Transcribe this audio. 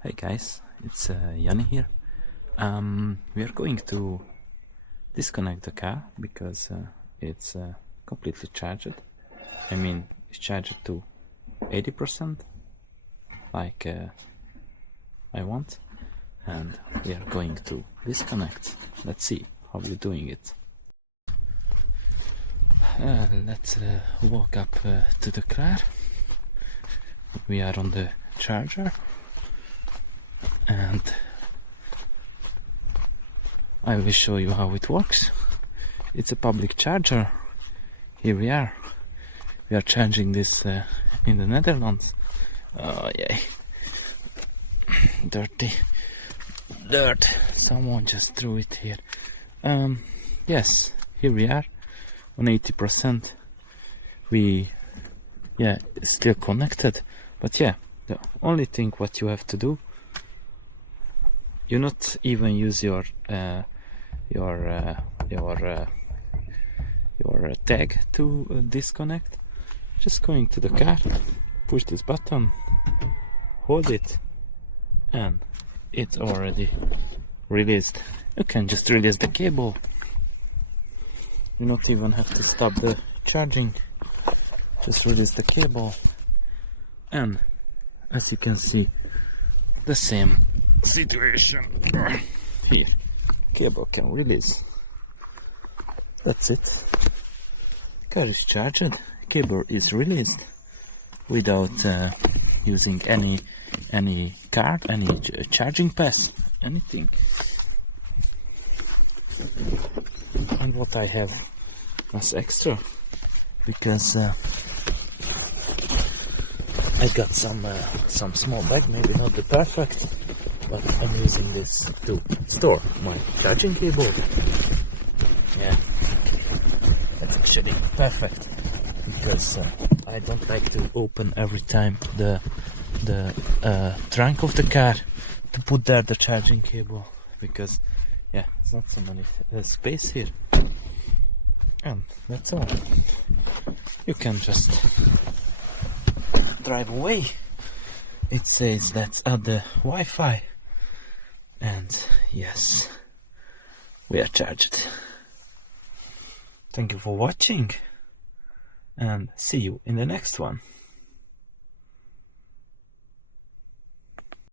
Hey guys, it's Yanni here. We are going to disconnect the car because it's completely charged. I mean, it's charged to 80%, like I want, and we are going to disconnect. Let's see how we're doing it. Let's walk up to the car. We are on the charger. And I will show you how it works. It's a public charger. Here we are. We are charging this in the Netherlands. Oh yay. Dirty dirt. Someone just threw it here. Yes, here we are on 80%. We still connected, but yeah, the only thing what you have to do, you not even use your tag to disconnect. Just going to the car, push this button, hold it, and it's already released. You can just release the cable. You not even have to stop the charging. Just release the cable, and as you can see, the same situation here. Cable can release. That's it. Car is charged. Cable is released without using any card, any charging pass, anything. And what I have as extra, because I got some small bag, maybe not the perfect, but I'm using this to store my charging cable. Yeah, that's actually perfect, because I don't like to open every time the trunk of the car to put there the charging cable, because yeah, there's not so many space here. And that's all. You can just drive away. It says that's at the Wi-Fi, and yes, we are charged. Thank you for watching, and see you in the next one.